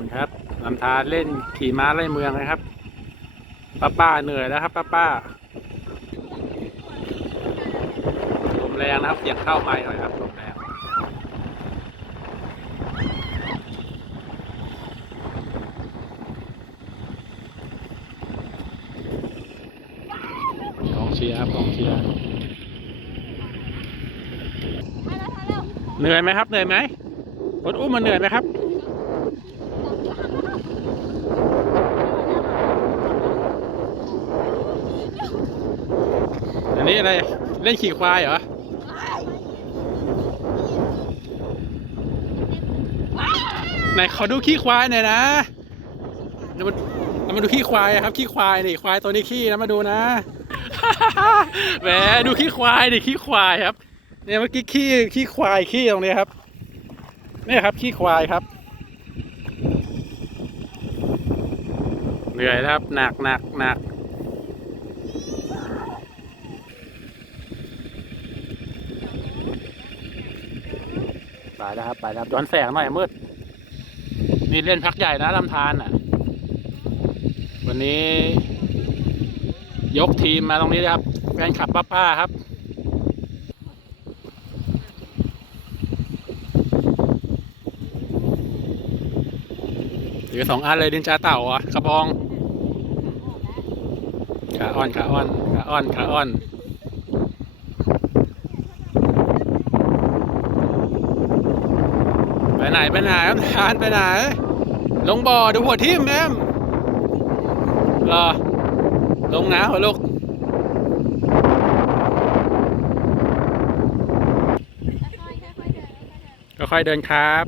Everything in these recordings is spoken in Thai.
นู่นครับลำธารเล่นขี่ม้าไล่เมืองนะครับ ป้าป้าเหนื่อยแล้วครับ ป้าป้าลมแรงนะครับเสียงเข้าไม้หน่อยครับลมแรงกองเชียร์ครับกองเชียร์เหนื่อยไหมครับเหนื่อยไหมรถอุ้มมันเหนื่อยไหมครับ อันนี้อะไรเล่นขี่ควายเหรอไหนขอดูขี้ควายหน่อยนะเรามาเรามาดูขี้ควายครับขี้ควายนี่ควายตัวนี้ขี้นะมาดูนะแหมดูขี้ควายดิขี้ควายครับเนี่ยเมื่อกี้ขี้ขี้ควายขี้ตรงนี้ครับเนี่ยครับขี้ควายครับเหนื่อยครับหนักหนักหนัก ไปแล้วครับไปแล้วย้อนแสงหน่อยมืดนี่เล่นพักใหญ่นะลำธารอะ วันนี้ ยกทีมมาตรงนี้นะครับแฟนขับป้าป้าครับถือสองอันเลยดินจาเต่าอะกระบองขาอ่อนขาอ่อนขาอ่อนขาอ่อน ไปไหนไปไหนน้ำทานไปไหน ลงบ่อดูหัวทิ่มแม่มรอลงน้ำเหรอลูกค่อยๆเดินครับ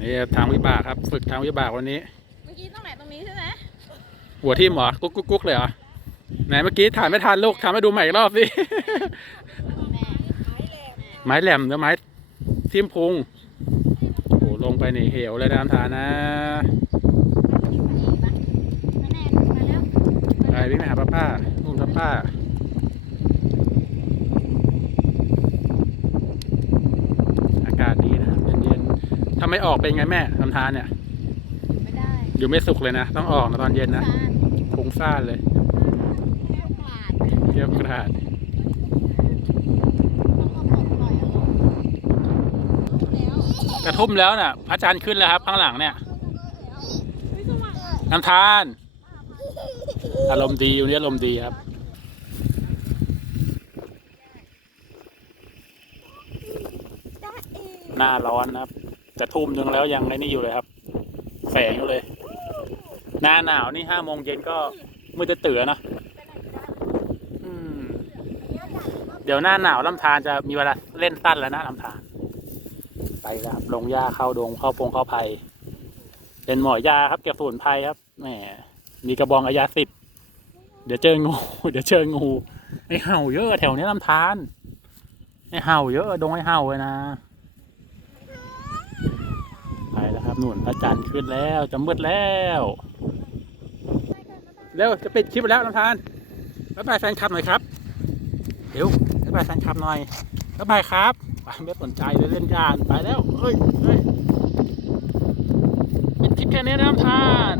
นี่ทางวิบากครับ ฝึกทางวิบากวันนี้ เมื่อกี้ตรงไหนตรงนี้ใช่ไหมหัวทิ่มเหรอ กุ๊กกุ๊กกุ๊กเลยเหรอ ไหนเมื่อกี้ถ่ายไม่ทันลูกถ่ายมาดูใหม่อีกรอบสิ ไม้แหลมหรือไม้ทิ่มพุงโอ้โหลงไปนี่เหวเลยนะน้ำทานนะไปวิ่งไปหาป้าป้าอุ้มป้าป้าอากาศดีนะครับเย็นๆถ้าไม่ออกเป็นไงแม่ลำธารเนี่ยไม่ได้อยู่ไม่สุกเลยนะ ต้องออกนะตอนเย็นนะฟุ้งซ่านเลยแก้วกลาดเยี่ยมกระดาษ ต้องมาปลดปล่อยอารมณ์แล้ว กระทุ่มแล้วน่ะพระจันทร์ขึ้นแล้วครับ ข้างหลังเนี่ยน้ำทาน อารมณ์ดีวันนี้อารมณ์ดีครับหน้าร้อนนะครับจะทุ่มหนึงแล้วยังไอ้นี่อยู่เลยครับ แสงอยู่เลย หน้าหนาวนี่ห้าโมงเย็นก็มืดจะเตือนะเดี๋ยวหน้าหนาวลำธารจะมีเวลาเล่นสั้นแล้วนะลำธาร ไปแล้วครับลงหญ้าเข้าดงเข้าพงเข้าไผ่เป็นหมอยาครับเก็บสมุนไพรครับแหมมีกระบองอายาสิทธิ์เดี๋ยวเจองู เดี๋ยวเจองูไอเห่าเยอะแถวนี้ลำธารไอเห่าเยอะดงไอเห่าเลยนะไปแล้วครับหนุนพระจันทร์ขึ้นแล้วจะมืดแล้วเร็วจะปิดคลิปแล้วน้ำทานบ๊ายบายแฟนคลับหน่อยครับเดี๋ยวบ๊ายบายแฟนคลับหน่อยบ๊ายบายครับ ไปไม่สนใจเลยเล่นยานไปแล้วเฮ้ยเฮ้ยปิดคลิปแค่นี้นะน้ำทาน